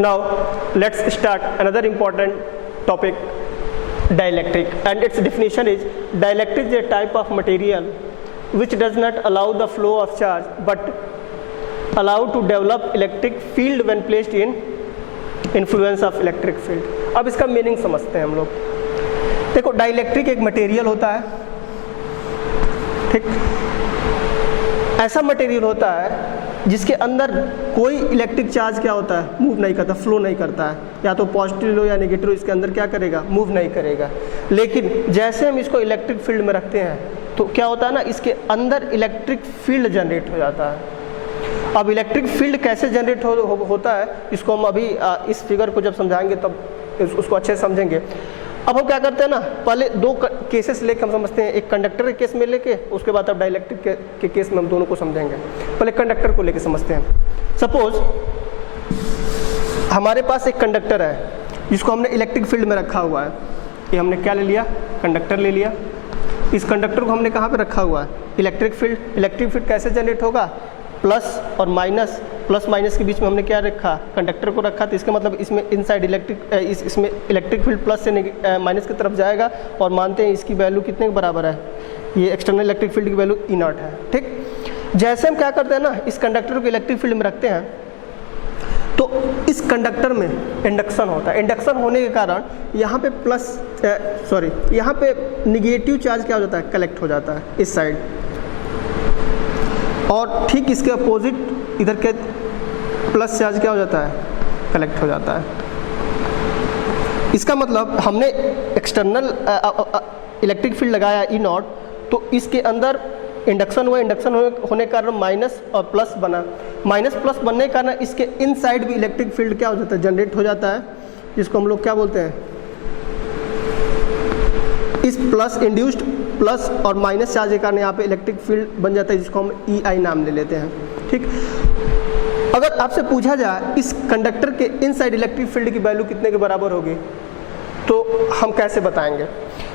Now let's start another important topic, dielectric, and its definition is dielectric is a type of material which does not allow the flow of charge but allow to develop electric field when placed in influence of electric field। अब इसका meaning समझते हैं हम लोग। देखो, dielectric एक material होता है, ठीक, ऐसा मटेरियल होता है जिसके अंदर कोई इलेक्ट्रिक चार्ज क्या होता है, मूव नहीं करता, फ्लो नहीं करता है, या तो पॉजिटिव लो या नेगेटिव, इसके अंदर क्या करेगा, मूव नहीं करेगा। लेकिन जैसे हम इसको इलेक्ट्रिक फील्ड में रखते हैं तो क्या होता है ना, इसके अंदर इलेक्ट्रिक फील्ड जनरेट हो जाता है। अब इलेक्ट्रिक फील्ड कैसे जनरेट होता है, इसको हम अभी इस फिगर को जब समझाएंगे तब उसको अच्छे से समझेंगे। अब हम क्या करते हैं ना, पहले दो केसेस लेके हम समझते हैं, एक कंडक्टर के केस में लेके, उसके बाद अब डाइलेक्ट्रिक के केस में हम दोनों को समझेंगे। पहले कंडक्टर को लेके समझते हैं। सपोज हमारे पास एक कंडक्टर है जिसको हमने इलेक्ट्रिक फील्ड में रखा हुआ है। ये हमने क्या ले लिया, कंडक्टर ले लिया। इस कंडक्टर को हमने कहाँ पे रखा हुआ है, इलेक्ट्रिक फील्ड। इलेक्ट्रिक फील्ड कैसे जनरेट होगा, प्लस और माइनस, प्लस माइनस के बीच में हमने क्या रखा, कंडक्टर को रखा। तो इसका मतलब इसमें इनसाइड इसमें इलेक्ट्रिक फील्ड प्लस से माइनस की तरफ जाएगा, और मानते हैं इसकी वैल्यू कितने के बराबर है, ये एक्सटर्नल इलेक्ट्रिक फील्ड की वैल्यू E0 है, ठीक। जैसे हम क्या करते हैं ना, इस कंडक्टर को इलेक्ट्रिक फील्ड में रखते हैं तो इस कंडक्टर में इंडक्शन होता है। इंडक्शन होने के कारण यहाँ पे यहाँ पे निगेटिव चार्ज क्या हो जाता है, कलेक्ट हो जाता है इस साइड, और ठीक इसके अपोजिट इधर के प्लस चार्ज क्या हो जाता है, कलेक्ट हो जाता है। इसका मतलब हमने एक्सटर्नल इलेक्ट्रिक फील्ड लगाया E0, तो इसके अंदर इंडक्शन हुआ, इंडक्शन होने के कारण माइनस और प्लस बना, माइनस प्लस बनने के कारण इसके इनसाइड भी इलेक्ट्रिक फील्ड क्या हो जाता है, जनरेट हो जाता है, जिसको हम लोग क्या बोलते हैं, इस प्लस इंड्यूस्ड प्लस और माइनस चार्ज के कारण यहाँ पे इलेक्ट्रिक फील्ड बन जाता है, जिसको हम EI नाम ले लेते हैं, ठीक। अगर आपसे पूछा जाए इस कंडक्टर के इनसाइड इलेक्ट्रिक फील्ड की वैल्यू कितने के बराबर होगी, तो हम कैसे बताएंगे।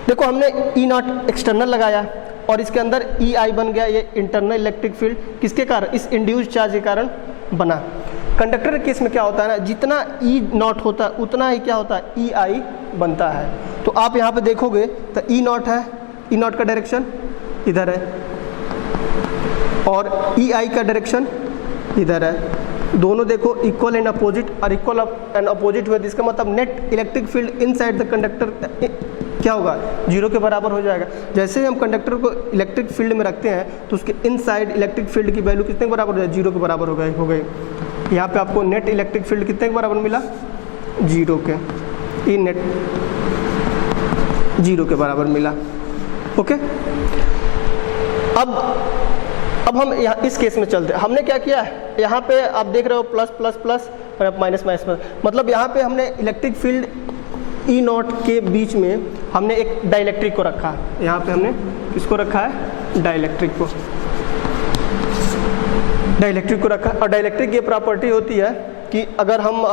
देखो, हमने E0 एक्सटर्नल लगाया और इसके अंदर EI बन गया, ये इंटरनल इलेक्ट्रिक फील्ड, किसके कारण, इस इंड्यूस्ड चार्ज के कारण बना। कंडक्टर के केस में क्या होता है ना, जितना E0 होता है उतना ही क्या होता है, EI बनता है। तो आप यहाँ पे देखोगे तो E0 है, E0 का डायरेक्शन इधर है और EI का डायरेक्शन इधर है। दोनों देखो इक्वल एंड अपोजिट, और इक्वल एंड अपोजिट हुए, इसका मतलब net electric field inside the conductor क्या होगा, 0 के बराबर हो जाएगा। जैसे ही हम कंडक्टर को इलेक्ट्रिक फील्ड में रखते हैं तो उसके इनसाइड इलेक्ट्रिक फील्ड की वैल्यू कितने के बराबर हो जाए, 0 के बराबर हो गई। यहाँ पे आपको नेट इलेक्ट्रिक फील्ड कितने के बराबर मिला, 0 के, ई नेट 0 के बराबर मिला, ओके। अब हम यहाँ इस केस में चलते हैं। हमने क्या किया है, यहाँ पे आप देख रहे हो प्लस प्लस प्लस और माइनस माइनस माइनस, मतलब यहाँ पे हमने इलेक्ट्रिक फील्ड E0 के बीच में हमने एक डाइलेक्ट्रिक को रखा। यहाँ पे हमने इसको रखा है, डाइलेक्ट्रिक को रखा। और डाइलेक्ट्रिक की प्रॉपर्टी होती है कि अगर हम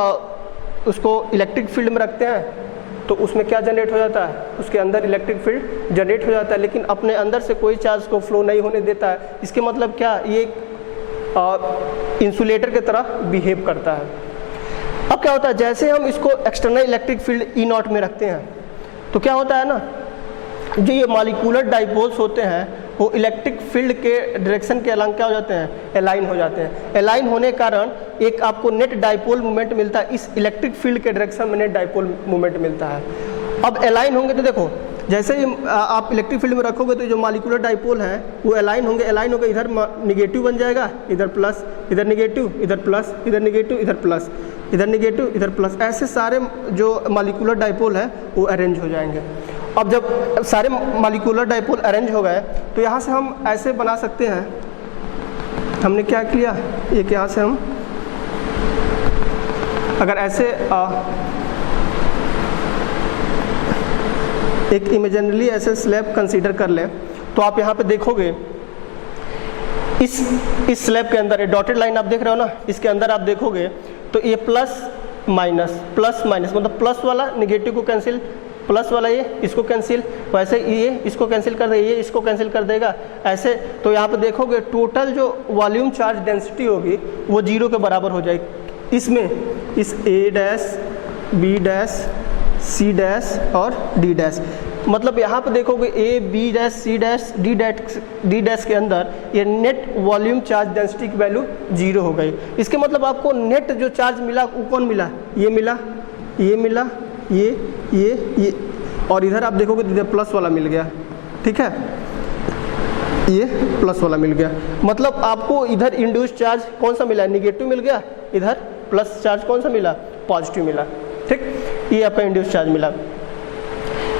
उसको इलेक्ट्रिक फील्ड में रखते हैं तो उसमें क्या जनरेट हो जाता है, उसके अंदर इलेक्ट्रिक फील्ड जनरेट हो जाता है, लेकिन अपने अंदर से कोई चार्ज को फ्लो नहीं होने देता है। इसके मतलब क्या, ये एक इंसुलेटर की तरह बिहेव करता है। अब क्या होता है, जैसे हम इसको एक्सटर्नल इलेक्ट्रिक फील्ड E0 में रखते हैं तो क्या होता है ना, जो ये मॉलिक्यूलर डाइपोल्स होते हैं वो इलेक्ट्रिक फील्ड के डायरेक्शन के अलग क्या हो जाते हैं, अलाइन हो जाते हैं। अलाइन होने के कारण एक आपको नेट डाइपोल मूवमेंट मिलता है, इस इलेक्ट्रिक फील्ड के डायरेक्शन में नेट डाइपोल मूवमेंट मिलता है। अब अलाइन होंगे तो देखो, जैसे ही आप इलेक्ट्रिक फील्ड में रखोगे तो जो मॉलिक्यूलर डाइपोल है वो अलाइन होंगे, अलाइन होकर इधर निगेटिव बन जाएगा, इधर प्लस, इधर निगेटिव, इधर प्लस, इधर निगेटिव, इधर प्लस, इधर निगेटिव, इधर प्लस, ऐसे सारे जो मॉलिक्यूलर डाइपोल है वो अरेंज हो जाएंगे। अब जब सारे मॉलिक्यूलर डाइपोल अरेंज हो गए तो यहाँ से हम ऐसे बना सकते हैं, हमने क्या किया, एक यहाँ से हम अगर ऐसे एक इमेजिनरी ऐसे स्लैब कंसीडर कर लें तो आप यहाँ पे देखोगे इस स्लैब के अंदर ये डॉटेड लाइन आप देख रहे हो ना, इसके अंदर आप देखोगे तो ये प्लस माइनस मतलब प्लस वाला निगेटिव को कैंसिल, प्लस वाला ये इसको कैंसिल, वैसे ये इसको कैंसिल कर देगा, ये इसको कैंसिल कर देगा, ऐसे। तो यहाँ पे देखोगे टोटल जो वॉल्यूम चार्ज डेंसिटी होगी वो 0 के बराबर हो जाएगी। इसमें इस A dash, B dash, C dash और D डैश, मतलब यहाँ पे देखोगे A, B dash, C dash, D dash के अंदर ये नेट वॉल्यूम चार्ज डेंसिटी की वैल्यू 0 हो गई। इसके मतलब आपको नेट जो चार्ज मिला वो कौन मिला, ये मिला, ये मिला, ये और इधर आप देखोगे इधर प्लस वाला मिल गया, ठीक है, ये प्लस वाला मिल गया। मतलब आपको इधर इंड्यूस चार्ज कौन सा मिला, निगेटिव मिल गया, इधर प्लस चार्ज कौन सा मिला, पॉजिटिव मिला, ठीक, ये आपका इंड्यूस चार्ज मिला।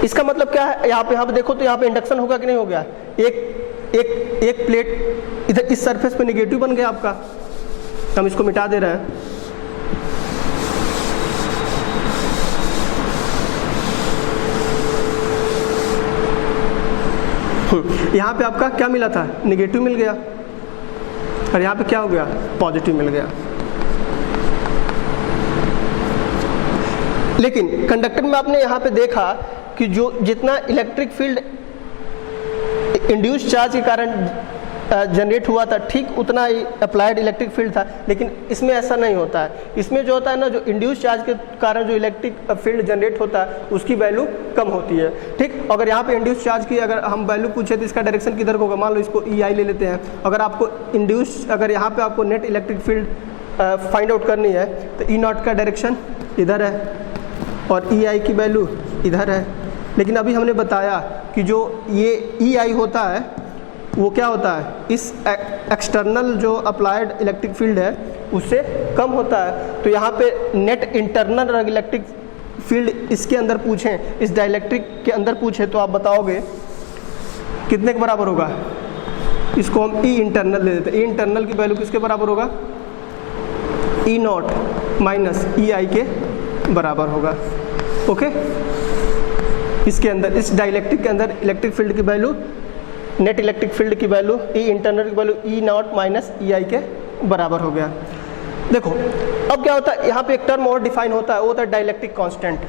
इसका मतलब क्या है, यहाँ पे देखो तो यहाँ पे इंडक्शन होगा कि नहीं हो गया, एक प्लेट इधर इस सरफेस पे निगेटिव बन गया आपका, हम इसको मिटा दे रहे हैं। यहाँ पे आपका क्या मिला था, निगेटिव मिल गया, और यहाँ पे क्या हो गया, पॉजिटिव मिल गया। लेकिन कंडक्टर में आपने यहाँ पे देखा कि जो जितना इलेक्ट्रिक फील्ड इंड्यूस चार्ज के कारण जनरेट हुआ था, ठीक उतना ही अप्लाइड इलेक्ट्रिक फील्ड था। लेकिन इसमें ऐसा नहीं होता है, इसमें जो होता है ना, जो इंड्यूस चार्ज के कारण जो इलेक्ट्रिक फील्ड जनरेट होता है उसकी वैल्यू कम होती है, ठीक। अगर यहाँ पे इंड्यूस चार्ज की अगर हम वैल्यू पूछे तो इसका डायरेक्शन किधर होगा, मान लो इसको EI ले लेते हैं। अगर आपको इंड्यूस, अगर यहाँ पे आपको net electric field find out करनी है तो E0 का डायरेक्शन इधर है और EI की वैल्यू इधर है। लेकिन अभी हमने बताया कि जो ये EI होता है वो क्या होता है, इस एक्सटर्नल जो अप्लाइड इलेक्ट्रिक फील्ड है उससे कम होता है। तो यहाँ पे नेट इंटरनल इलेक्ट्रिक फील्ड इसके अंदर पूछें, इस डाइलेक्ट्रिक के अंदर पूछे तो आप बताओगे कितने के बराबर होगा, इसको हम E इंटरनल ले देते हैं। E इंटरनल की वैल्यू किसके बराबर होगा, E0 माइनस EI के बराबर होगा, ओके। इसके अंदर, इस डाइलेक्ट्रिक के अंदर इलेक्ट्रिक फील्ड की वैल्यू, नेट इलेक्ट्रिक फील्ड की वैल्यू, E इंटरनल की वैल्यू E0 माइनस EI के बराबर हो गया। देखो अब क्या होता है, यहाँ पे एक टर्म और डिफाइन होता है, वो होता है डाइलेक्ट्रिक कांस्टेंट।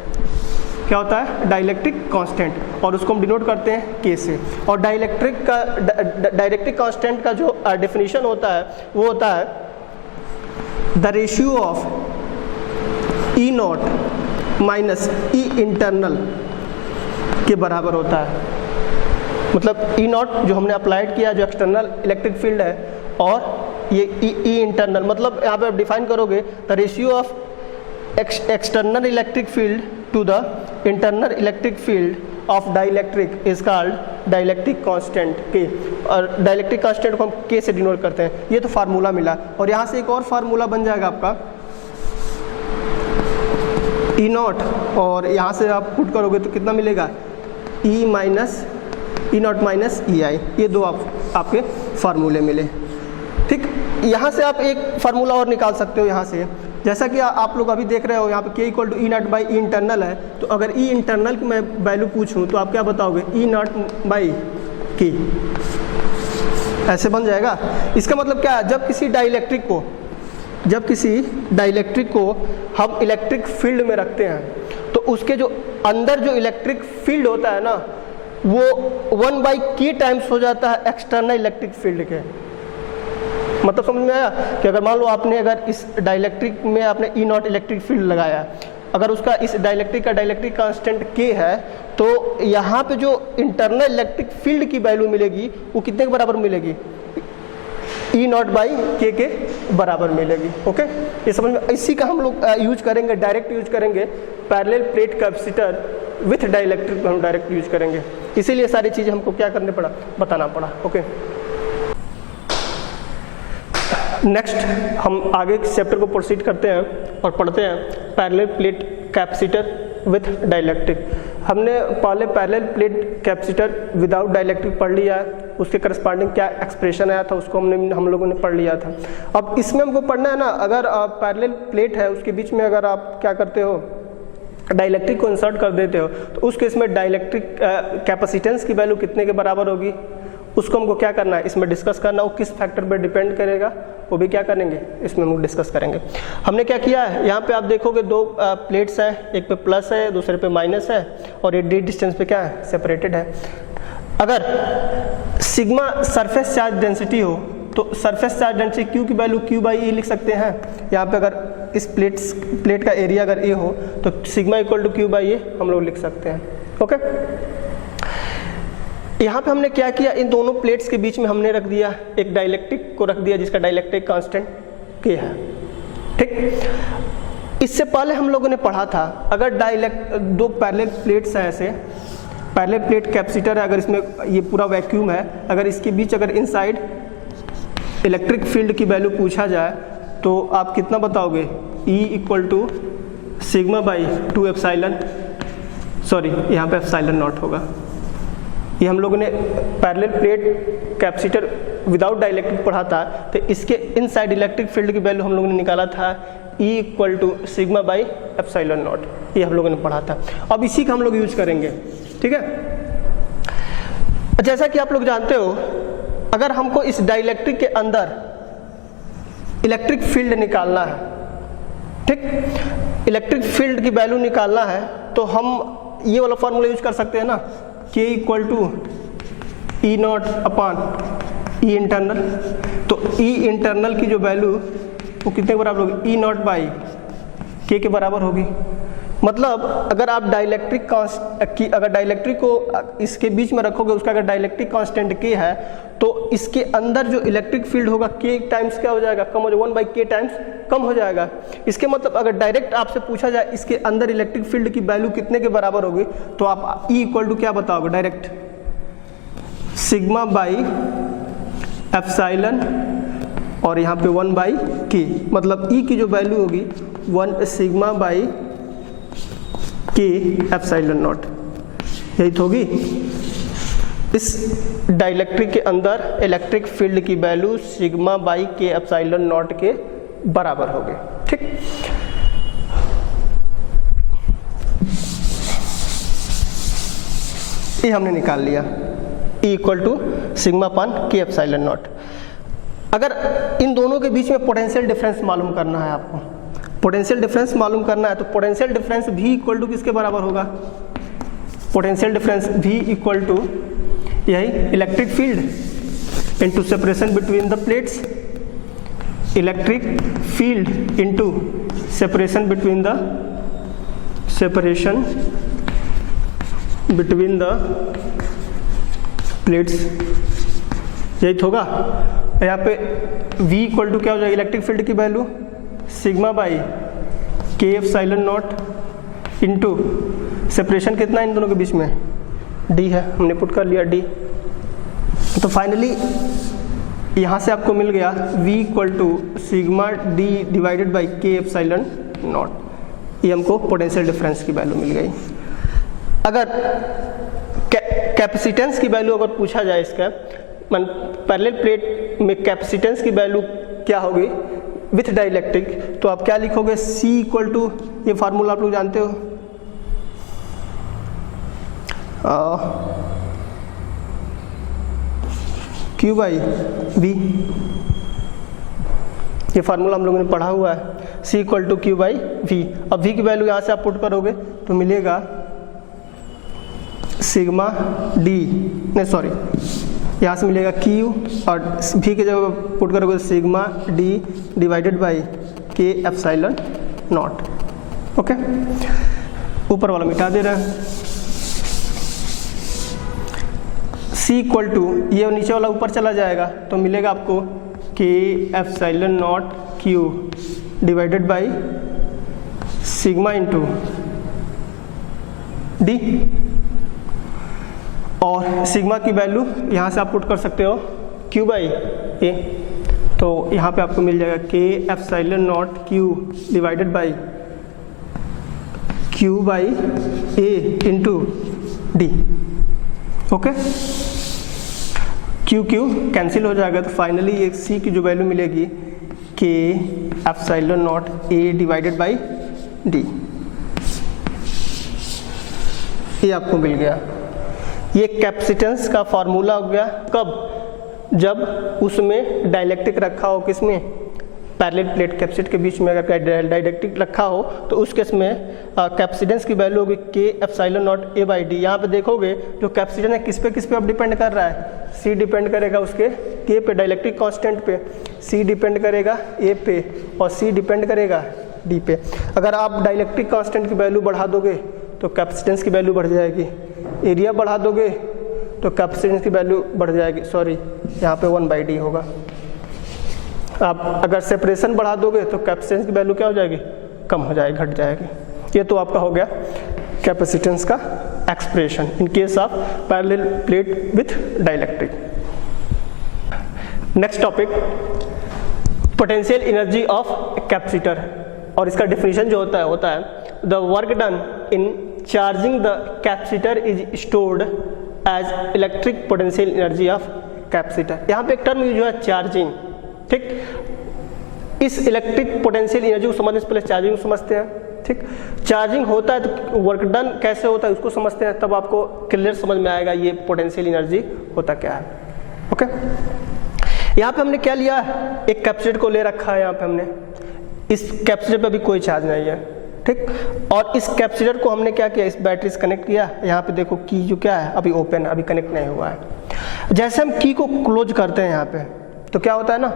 क्या होता है, डाइलेक्ट्रिक कांस्टेंट, और उसको हम डिनोट करते हैं K से। और डाइलेक्ट्रिक कांस्टेंट का जो डेफिनेशन होता है वो होता है the ratio of E0 minus E internal के बराबर होता है। मतलब E0 जो हमने अप्लाइड किया, जो एक्सटर्नल इलेक्ट्रिक फील्ड है, और ये E इंटरनल, मतलब यहाँ पे आप डिफाइन करोगे the ratio of external electric field to the internal electric field of dielectric is called dielectric constant K। और डाइलेक्ट्रिक कांस्टेंट को हम K से डिनोट करते हैं। ये तो फार्मूला मिला, और यहाँ से एक और फार्मूला बन जाएगा आपका E0, और यहाँ से आप पुट करोगे तो कितना मिलेगा, E0 माइनस EI। ये दो आपके फार्मूले मिले, ठीक। यहाँ से आप एक फार्मूला और निकाल सकते हो यहाँ से, जैसा कि आप लोग अभी देख रहे हो यहाँ पे K equal to E0 by E internal है। तो अगर E इंटरनल की मैं वैल्यू पूछूँ तो आप क्या बताओगे, E0 बाई K, ऐसे बन जाएगा। इसका मतलब क्या है, जब किसी डाइलेक्ट्रिक को हम इलेक्ट्रिक फील्ड में रखते हैं तो उसके जो अंदर जो इलेक्ट्रिक फील्ड होता है ना, वो 1/K टाइम्स हो जाता है एक्सटर्नल इलेक्ट्रिक फील्ड के। मतलब समझ में आया कि अगर मान लो आपने अगर इस डाइलेक्ट्रिक में आपने E0 इलेक्ट्रिक फील्ड लगाया, अगर उसका इस डाइलेक्ट्रिक का डाइलेक्ट्रिक कांस्टेंट K है, तो यहाँ पे जो इंटरनल इलेक्ट्रिक फील्ड की वैल्यू मिलेगी वो कितने के बराबर मिलेगी, E0 बाई K के बराबर मिलेगी, ओके। ये समझ में, इसी का हम लोग यूज करेंगे, डायरेक्ट यूज करेंगे parallel plate capacitor with dielectric, हम डायरेक्ट यूज करेंगे। इसीलिए सारी चीज़ें हमको क्या करने पड़ा, बताना पड़ा, ओके। नेक्स्ट हम आगे चैप्टर को प्रोसीड करते हैं और पढ़ते हैं parallel plate capacitor with dielectric. हमने पहले parallel plate capacitor without dielectric पढ़ लिया है, उसके करस्पॉन्डिंग क्या एक्सप्रेशन आया था उसको हम लोगों ने पढ़ लिया था। अब इसमें हमको पढ़ना है ना, अगर पैरेलल प्लेट है उसके बीच में अगर आप क्या करते हो, डाइलेक्ट्रिक को इंसर्ट कर देते हो, तो उस केस में डाइलेक्ट्रिक कैपेसिटेंस की वैल्यू कितने के बराबर होगी, उसको हमको क्या करना है, इसमें डिस्कस करना। वो किस फैक्टर पर डिपेंड करेगा वो भी क्या करेंगे, इसमें हम डिस्कस करेंगे। हमने क्या किया है, यहाँ पे आप देखोगे दो प्लेट्स हैं, एक पे प्लस है दूसरे पे माइनस है, और ये डी डिस्टेंस पे क्या है, सेपरेटेड है। अगर सिग्मा सरफेस चार्ज डेंसिटी हो तो सरफेस चार्ज डेंसिटी क्यू की वैल्यू क्यू बाई ए लिख सकते हैं। यहाँ पे अगर इस प्लेट का एरिया अगर ए हो तो sigma equal to Q by A हम लोग लिख सकते हैं। ओके, यहाँ पे हमने क्या किया, इन दोनों प्लेट्स के बीच में हमने रख दिया एक डाइलेक्ट्रिक को रख दिया जिसका डाइलेक्ट्रिक कांस्टेंट के है। ठीक, इससे पहले हम लोगों ने पढ़ा था अगर दो पैरेलल प्लेट्स हैं, ऐसे पैरेलल प्लेट कैपेसिटर है, अगर इसमें ये पूरा वैक्यूम है, अगर इसके बीच अगर इनसाइड इलेक्ट्रिक फील्ड की वैल्यू पूछा जाए तो आप कितना बताओगे, E equal to sigma by 2 epsilon, sorry यहाँ पे एप्सिलॉन नॉट होगा। ये हम लोगों ने parallel plate capacitor without dielectric पढ़ा था, तो इसके इनसाइड इलेक्ट्रिक फील्ड की वैल्यू हम लोगों ने निकाला था E equal to sigma by epsilon nought, ये हम लोगों ने पढ़ा था। अब इसी का हम लोग यूज करेंगे। ठीक है, जैसा कि आप लोग जानते हो अगर हमको इस डाइलेक्ट्रिक के अंदर इलेक्ट्रिक फील्ड निकालना है, ठीक, इलेक्ट्रिक फील्ड की वैल्यू निकालना है तो हम ये वाला फॉर्मूला यूज कर सकते हैं ना, K equal to E nought upon E internal. तो ई इंटरनल की जो वैल्यू वो कितने के बराबर होगी, ई नॉट बाई के बराबर होगी। मतलब अगर आप डाइलेक्ट्रिक अगर डाइलेक्ट्रिक को इसके बीच में रखोगे, उसका अगर डाइलेक्ट्रिक कांस्टेंट के है तो इसके अंदर जो इलेक्ट्रिक फील्ड होगा के टाइम्स क्या हो जाएगा, कम हो जाएगा, 1 बाई के टाइम्स कम हो जाएगा। इसके मतलब अगर डायरेक्ट आपसे पूछा जाए इसके अंदर इलेक्ट्रिक फील्ड की वैल्यू कितने के बराबर होगी तो आप E इक्वल टू क्या बताओगे, डायरेक्ट सिग्मा बाई एप्सिलॉन और यहाँ पे 1 बाई के, मतलब E की जो वैल्यू होगी 1 sigma by K epsilon not, यही तो होगी। इस डाइलेक्ट्रिक के अंदर इलेक्ट्रिक फील्ड की value sigma by K epsilon not के बराबर होगी। ठीक, ये हमने निकाल लिया E इक्वल टू सिग्मा पान के एप्सिलॉन नॉट। अगर इन दोनों के बीच में पोटेंशियल डिफरेंस मालूम करना है, आपको पोटेंशियल डिफरेंस मालूम करना है तो potential difference V equal to किसके बराबर होगा, potential difference V equal to यही electric field into separation between the plates, electric field into separation between the plates, यही होगा। यहाँ पे V इक्वल टू क्या हो जाएगा, इलेक्ट्रिक फील्ड की value sigma by K epsilon not into separation कितना इन दोनों के बीच में, D है, हमने पुट कर लिया D। तो फाइनली यहाँ से आपको मिल गया V equal to sigma D divided by K epsilon nought, ये हमको पोटेंशियल डिफरेंस की वैल्यू मिल गई। अगर कैपेसिटेंस की वैल्यू अगर पूछा जाए इसका, पैरेलल प्लेट में कैपेसिटेंस की वैल्यू क्या होगी विथ डाइलेक्ट्रिक, तो आप क्या लिखोगे, C इक्वल टू, ये फार्मूला आप लोग जानते हो, Q बाई V, ये फार्मूला हम लोगों ने पढ़ा हुआ है, C equal to Q by V। अब V की वैल्यू यहाँ से आप पुट करोगे तो मिलेगा सिग्मा D, नहीं सॉरी, यहाँ से मिलेगा Q और V की जगह पुट करोगे sigma D divided by K epsilon not. Okay, ऊपर वाला मिटा दे रहे हैं। C इक्वल टू, ये नीचे वाला ऊपर चला जाएगा तो मिलेगा आपको के epsilon not Q divided by sigma into D, और सिग्मा की वैल्यू यहाँ से आप पुट कर सकते हो Q बाई A, तो यहाँ पे आपको मिल जाएगा के epsilon not Q divided by Q by A into D। Okay, Q cancel हो जाएगा तो फाइनली एक C की जो वैल्यू मिलेगी के epsilon not A divided by D, ये आपको मिल गया। ये कैपेसिटेंस का फॉर्मूला हो गया, कब, जब उसमें डाइलेक्ट्रिक रखा हो, किसमें, पैरेलल प्लेट कैपेसिटर के बीच में अगर डाइलेक्ट्रिक रखा हो तो उस केस में कैपेसिटेंस की वैल्यू होगी के epsilon not a by D. यहाँ पे देखोगे जो कैपेसिटेंस है किस पे अब डिपेंड कर रहा है, सी डिपेंड करेगा उसके के पे, डाइलेक्ट्रिक कांस्टेंट पे, सी डिपेंड करेगा ए पे और सी डिपेंड करेगा डी पे। अगर आप डाइलेक्ट्रिक कांस्टेंट की वैल्यू बढ़ा दोगे तो कैपेसिटेंस की वैल्यू बढ़ जाएगी, एरिया बढ़ा दोगे तो कैपेसिटेंस की वैल्यू बढ़ जाएगी, सॉरी यहाँ पे 1/d होगा। आप अगर सेपरेशन बढ़ा दोगे तो कैपेसिटेंस की वैल्यू क्या हो जाएगी, कम हो जाएगी, घट जाएगी। ये तो आपका हो गया कैपेसिटेंस का expression in case of parallel plate with dielectric. Next topic potential energy of capacitor, और इसका डिफिनीशन जो होता है the work done in charging the capacitor is stored as electric potential energy of capacitor. यहाँ पे एक term use हुआ है चार्जिंग, ठीक। इस इलेक्ट्रिक पोटेंशियल एनर्जी को समझने से पहले चार्जिंग समझते हैं, ठीक। चार्जिंग होता है तो वर्क डन कैसे होता है उसको समझते हैं, तब आपको क्लियर समझ में आएगा ये पोटेंशियल एनर्जी होता क्या है। ओके, यहाँ पे हमने क्या लिया, एक कैपेसिटर को ले रखा है, यहाँ पे हमने इस कैपेसिटर पे अभी कोई चार्ज नहीं है, ठीक। और इस कैपेसिटर को हमने क्या किया, इस बैटरी से कनेक्ट किया। यहाँ पे देखो की जो क्या है अभी ओपन है, अभी कनेक्ट नहीं हुआ है। जैसे हम की को क्लोज करते हैं यहाँ पे तो क्या होता है ना,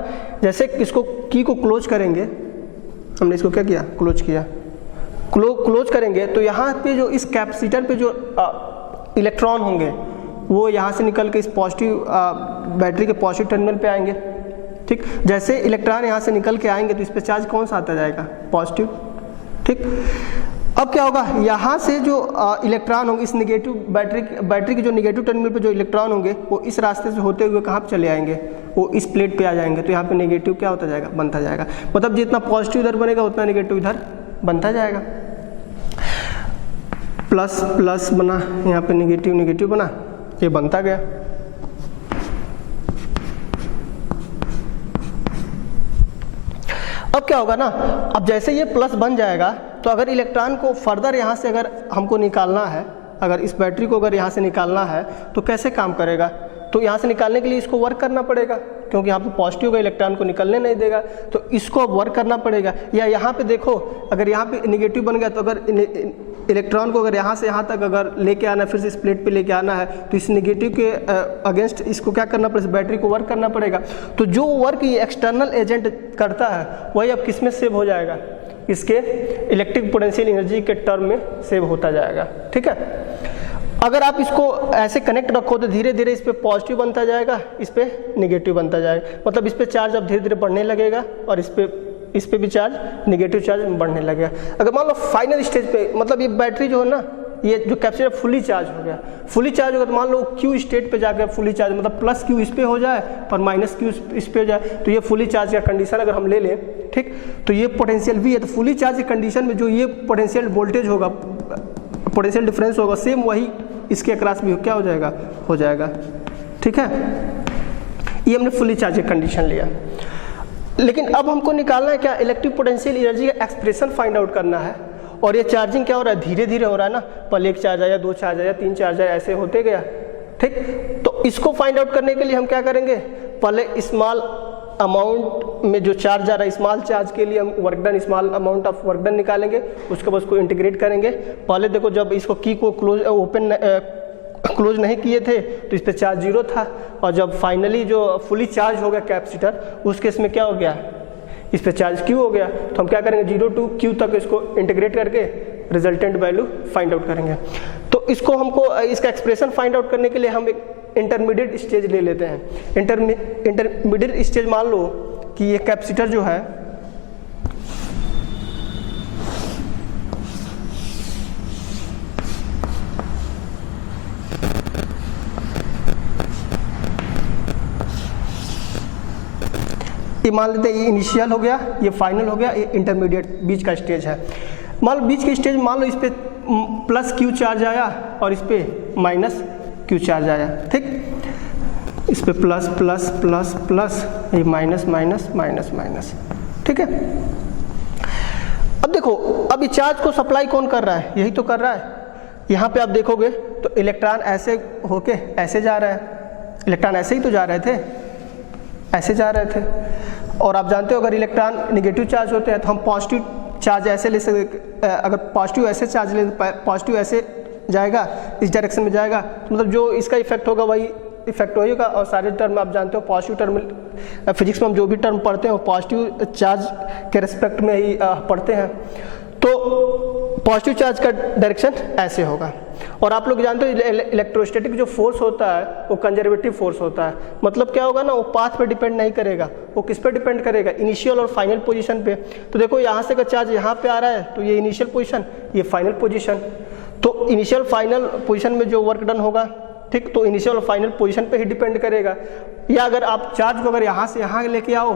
जैसे इसको की को क्लोज करेंगे, हमने इसको क्या किया, क्लोज किया, क्लोज करेंगे तो यहाँ पे जो इस कैपेसिटर पे जो इलेक्ट्रॉन होंगे वो यहाँ से निकल के इस पॉजिटिव बैटरी के पॉजिटिव टर्मिनल पे आएंगे, ठीक। जैसे इलेक्ट्रॉन यहाँ से निकल के आएंगे तो इस पे चार्ज कौन सा आता जाएगा, पॉजिटिव, ठीक। अब क्या होगा, यहाँ से जो इलेक्ट्रॉन होंगे इस नेगेटिव बैटरी के जो नेगेटिव टर्मिनल पे जो इलेक्ट्रॉन होंगे वो इस रास्ते से होते हुए कहाँ पे चले आएंगे, वो इस प्लेट पे आ जाएंगे। तो यहाँ पे नेगेटिव क्या होता जाएगा, बनता जाएगा। मतलब जितना पॉजिटिव इधर बनेगा उतना नेगेटिव इधर बनता जाएगा। प्लस प्लस बना, यहाँ पे नेगेटिव नेगेटिव बना, ये बनता गया। अब क्या होगा ना, अब जैसे ये प्लस बन जाएगा तो अगर इलेक्ट्रॉन को फर्दर यहाँ से अगर हमको निकालना है, अगर इस बैटरी को अगर यहाँ से निकालना है तो कैसे काम करेगा, तो यहाँ से निकालने के लिए इसको वर्क करना पड़ेगा, क्योंकि यहाँ पे पॉजिटिव का इलेक्ट्रॉन को निकलने नहीं देगा, तो इसको अब वर्क करना पड़ेगा। या यहाँ पे देखो, अगर यहाँ पे नेगेटिव बन गया तो अगर इलेक्ट्रॉन को अगर यहाँ से यहाँ तक अगर लेके आना है, फिर से इस प्लेट पे लेके आना है, तो इस नेगेटिव के अगेंस्ट इसको क्या करना पड़ेगा, बैटरी को वर्क करना पड़ेगा। तो जो वर्क ये एक्सटर्नल एजेंट करता है वही अब किस में सेव हो जाएगा, इसके इलेक्ट्रिक पोटेंशियल एनर्जी के टर्म में सेव होता जाएगा, ठीक है। अगर आप इसको ऐसे कनेक्ट रखो तो धीरे धीरे इस पे पॉजिटिव बनता जाएगा, इस पे नेगेटिव बनता जाएगा। मतलब इस पे चार्ज अब धीरे धीरे बढ़ने लगेगा और इस पे भी चार्ज, नेगेटिव चार्ज बढ़ने लगेगा। अगर मान लो फाइनल स्टेज पे, मतलब ये बैटरी जो है ना, ये जो कैपेसिटर फुली चार्ज हो गया, फुली चार्ज होगा तो मान लो क्यू स्टेट पे जाकर फुली चार्ज, मतलब प्लस क्यू इस पे हो जाए और माइनस क्यू इस पे हो जाए, तो ये फुली चार्ज का कंडीशन अगर हम ले लें, ठीक, तो ये पोटेंशियल V है। तो फुली चार्ज की कंडीशन में जो ये पोटेंशियल वोल्टेज होगा, पोटेंशियल डिफरेंस होगा, सेम वही इसके अक्रॉस भी क्या हो जाएगा, हो जाएगा, ठीक है। ये हमने फुली चार्ज की कंडीशन लिया। लेकिन अब हमको निकालना है क्या, इलेक्ट्रिक पोटेंशियल एनर्जी का एक्सप्रेशन फाइंड आउट करना है। और ये चार्जिंग क्या हो रहा है, धीरे धीरे हो रहा है ना, पहले एक चार्ज आया, दो चार्ज आया, तीन चार्ज आया, ऐसे होते गया, ठीक। तो इसको फाइंड आउट करने के लिए हम क्या करेंगे, पहले स्मॉल अमाउंट में जो चार्ज आ रहा है, स्मॉल चार्ज के लिए हम work done, small amount of work done निकालेंगे, उसके बाद उसको इंटीग्रेट करेंगे। पहले देखो जब इसको की को क्लोज नहीं किए थे तो इस पर चार्ज 0 था, और जब फाइनली जो फुली चार्ज हो गया कैपेसिटर, उस केस में क्या हो गया, इस पे चार्ज Q हो गया। तो हम क्या करेंगे, 0 to Q तक इसको इंटीग्रेट करके रिजल्टेंट वैल्यू फाइंड आउट करेंगे। तो इसको हमको इसका एक्सप्रेशन फाइंड आउट करने के लिए हम एक इंटरमीडिएट स्टेज ले लेते हैं। इंटरमीडिएट स्टेज मान लो कि ये कैपेसिटर जो है ये मान लेते हैं, ये इनिशियल हो गया, ये फाइनल हो गया, ये इंटरमीडिएट बीच का स्टेज है। मान लो बीच के स्टेज, मान लो इस पे प्लस Q चार्ज आया और इस पे माइनस Q चार्ज आया, ठीक। इस पे प्लस प्लस प्लस प्लस, ये माइनस माइनस माइनस माइनस, ठीक है। अब देखो, अब ये चार्ज को सप्लाई कौन कर रहा है, यही तो कर रहा है। यहाँ पे आप देखोगे तो इलेक्ट्रॉन ऐसे होके ऐसे जा रहा है, इलेक्ट्रॉन ऐसे ही तो जा रहे थे, ऐसे जा रहे थे। और आप जानते हो अगर इलेक्ट्रॉन निगेटिव चार्ज होते हैं तो हम पॉजिटिव चार्ज ऐसे ले सकते, अगर पॉजिटिव ऐसे चार्ज ले, पॉजिटिव ऐसे जाएगा, इस डायरेक्शन में जाएगा, तो मतलब जो इसका इफेक्ट होगा वही इफेक्ट होगा। और सारे टर्म आप जानते हो पॉजिटिव टर्म, फिजिक्स में हम जो भी टर्म पढ़ते हैं वो पॉजिटिव चार्ज के रिस्पेक्ट में ही पढ़ते हैं। तो पॉजिटिव चार्ज का डायरेक्शन ऐसे होगा। और आप लोग जानते हो इलेक्ट्रोस्टैटिक जो फोर्स होता है वो कंजर्वेटिव फोर्स होता है। मतलब क्या होगा ना, वो पाथ पे डिपेंड नहीं करेगा, वो किस पे डिपेंड करेगा, इनिशियल और फाइनल पोजीशन पे। तो देखो यहाँ से अगर चार्ज यहाँ पे आ रहा है तो ये इनिशियल पोजीशन, ये फाइनल पोजीशन। तो इनिशियल फाइनल पोजीशन में जो वर्क डन होगा, ठीक, तो इनिशियल और फाइनल पोजीशन पे ही डिपेंड करेगा। या अगर आप चार्ज को अगर यहाँ से यहाँ लेके आओ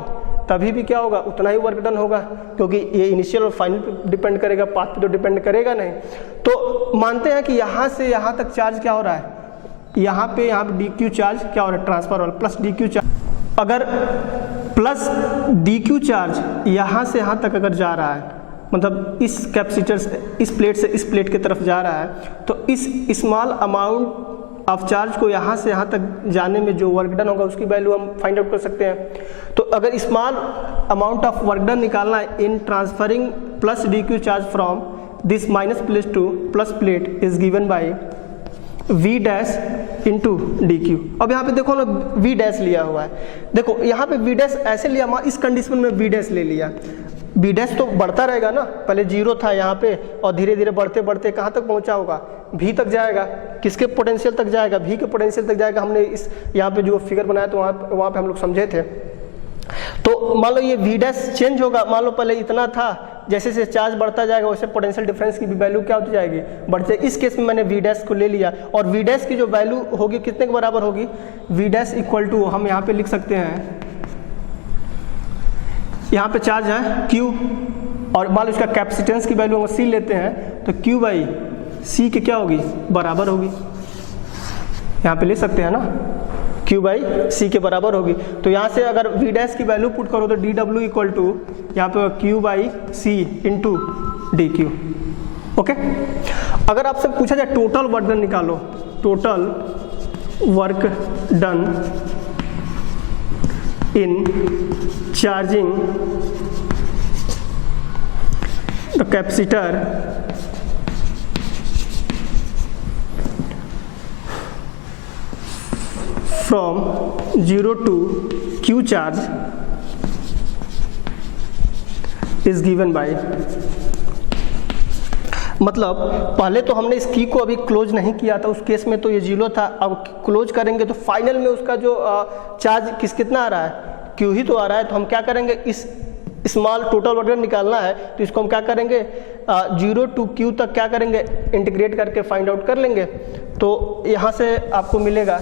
तभी भी क्या होगा, उतना ही वर्क डन होगा, क्योंकि ये इनिशियल और फाइनल पे डिपेंड करेगा, पाथ पे तो डिपेंड करेगा नहीं। तो मानते हैं कि यहाँ से यहाँ तक चार्ज क्या हो रहा है, यहाँ पे डी क्यू चार्ज क्या हो रहा है, ट्रांसफर वाला प्लस डी क्यू चार्ज। अगर प्लस डी क्यू चार्ज यहाँ से यहाँ तक अगर जा रहा है, मतलब इस कैपेसिटर से इस प्लेट से इस प्लेट की तरफ जा रहा है, तो इस स्मॉल अमाउंट ऑफ चार्ज को यहाँ से यहाँ तक जाने में जो वर्क डन होगा उसकी वैल्यू हम फाइंड आउट कर सकते हैं। तो अगर small amount of work done निकालना है in transferring plus D Q charge from this minus plate to plus plate is given by V dash into D Q. अब यहाँ पे देखो ना V डैश लिया हुआ है, देखो यहाँ पे V डैश ऐसे लिया, इस कंडीशन में V डैश ले लिया। V डैश तो बढ़ता रहेगा ना, पहले जीरो था यहाँ पे और धीरे धीरे बढ़ते बढ़ते कहाँ तक पहुँचा होगा, V तक जाएगा। किसके पोटेंशियल तक जाएगा, V के पोटेंशियल तक जाएगा। हमने इस यहाँ पे जो फिगर बनाया तो वहाँ पे हम लोग समझे थे। तो मान लो ये V डैश चेंज होगा, मान लो पहले इतना था, जैसे जैसे चार्ज बढ़ता जाएगा वैसे पोटेंशियल डिफरेंस की भी वैल्यू क्या होती जाएगी, बढ़ते। इस केस में मैंने V डैश को ले लिया और V डैश की जो वैल्यू होगी कितने के बराबर होगी, V डैश इक्वल टू हम यहाँ पे लिख सकते हैं, यहाँ पे चार्ज है Q और मान लो इसका कैपेसिटेंस की वैल्यू हम C लेते हैं तो Q बाई C के क्या होगी, बराबर होगी। यहाँ पे ले सकते हैं ना, Q बाई C के बराबर होगी। तो यहाँ से अगर V डैश की वैल्यू पुट करो तो DW इक्वल टू यहाँ पे Q बाई C into D Q. Okay, अगर आपसे पूछा जाए टोटल वर्क डन निकालो, total work done in charging the capacitor from 0 to Q charge is given by, मतलब पहले तो हमने इस की को अभी क्लोज नहीं किया था, उस केस में तो ये 0 था। अब क्लोज करेंगे तो फाइनल में उसका जो चार्ज कितना आ रहा है, Q ही तो आ रहा है। तो हम क्या करेंगे, इस स्मॉल टोटल वर्क डन निकालना है तो इसको हम क्या करेंगे, 0 to Q तक क्या करेंगे, इंटीग्रेट करके फाइंड आउट कर लेंगे। तो यहाँ से आपको मिलेगा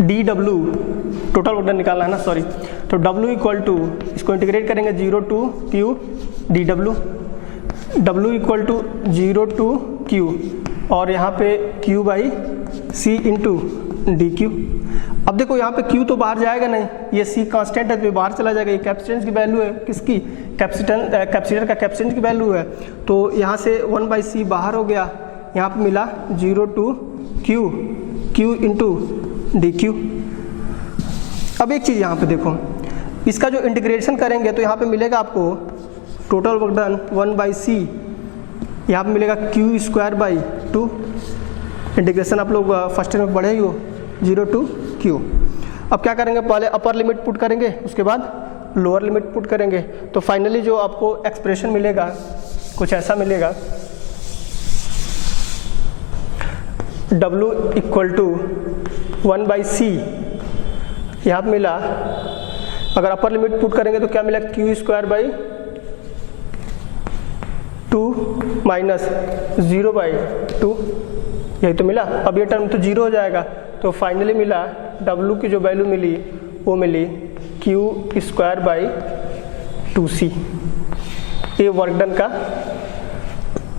DW, टोटल वर्क डन निकालना है ना, सॉरी। तो W इक्वल टू, इसको इंटीग्रेट करेंगे 0 to Q DW, W equal to 0 to Q और यहाँ पे Q बाई C इंटू डी क्यू। अब देखो यहाँ पे Q तो बाहर जाएगा नहीं, ये C कांस्टेंट है तो बाहर चला जाएगा। ये कैपेसिटेंस की वैल्यू है, किसकी, कैपेसिटर का कैपेसिटेंस की वैल्यू है। तो यहाँ से 1 बाई C बाहर हो गया, यहाँ पे मिला 0 to Q into D Q. अब एक चीज़ यहाँ पे देखो, इसका जो इंटीग्रेशन करेंगे तो यहाँ पे मिलेगा आपको टोटल वर्क डन 1 बाई सी, यहाँ पे मिलेगा क्यू स्क्वायर बाई 2। इंटीग्रेशन आप लोग फर्स्ट ईयर में पढ़े ही हो, 0 to Q। अब क्या करेंगे, पहले अपर लिमिट पुट करेंगे, उसके बाद लोअर लिमिट पुट करेंगे। तो फाइनली जो आपको एक्सप्रेशन मिलेगा कुछ ऐसा मिलेगा, W equal to 1 by C, यहाँ पे मिला। अगर अपर लिमिट पुट करेंगे तो क्या मिला, Q square by 2 minus 0 by 2, यही तो मिला। अब ये टर्म तो 0 हो जाएगा, तो फाइनली मिला W की जो वैल्यू मिली वो मिली Q स्क्वायर बाई 2C। ये वर्क डन का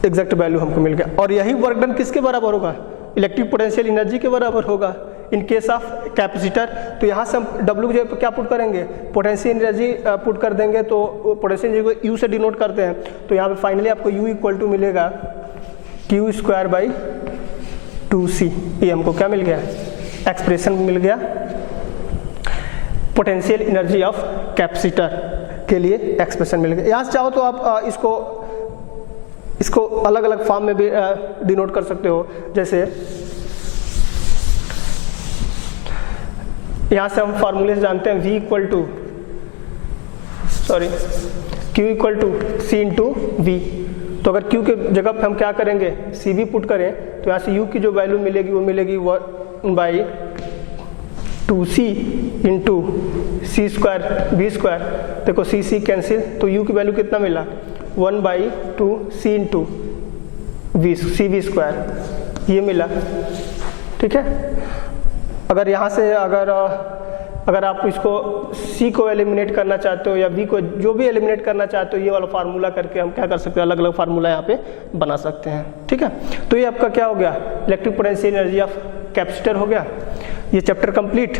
एग्जैक्ट वैल्यू हमको मिल गया। और यही वर्क डन किसके बराबर होगा, इलेक्ट्रिक पोटेंशियल एनर्जी के बराबर होगा इन केस ऑफ कैपेसिटर। तो यहाँ से हम W की जगह क्या पुट करेंगे, पोटेंशियल एनर्जी पुट कर देंगे। तो पोटेंशियल एनर्जी को U से डिनोट करते हैं। तो यहाँ पे फाइनली आपको U इक्वल टू मिलेगा Q स्क्वायर बाई 2C। ये हमको क्या मिल गया, एक्सप्रेशन मिल गया पोटेंशियल एनर्जी ऑफ कैपेसिटर के लिए एक्सप्रेशन मिल गया। यहाँ से चाहो तो आप इसको अलग अलग फॉर्म में भी डिनोट कर सकते हो। जैसे यहाँ से हम फार्मूले से जानते हैं Q equal to C into V. तो अगर Q के जगह पे हम क्या करेंगे, CV पुट करें तो यहाँ से U की जो वैल्यू मिलेगी वो मिलेगी 1/2C into C square V square. देखो C कैंसिल, तो U की वैल्यू कितना मिला, 1/2C इंटू CV स्क्वायर, ये मिला। ठीक है, अगर यहाँ से अगर आप इसको C को एलिमिनेट करना चाहते हो या V को, जो भी एलिमिनेट करना चाहते हो, ये वाला फार्मूला करके हम क्या कर सकते हैं, अलग अलग फार्मूला यहाँ पे बना सकते हैं। ठीक है, तो ये आपका क्या हो गया, electric potential energy of capacitor हो गया। ये चैप्टर कंप्लीट।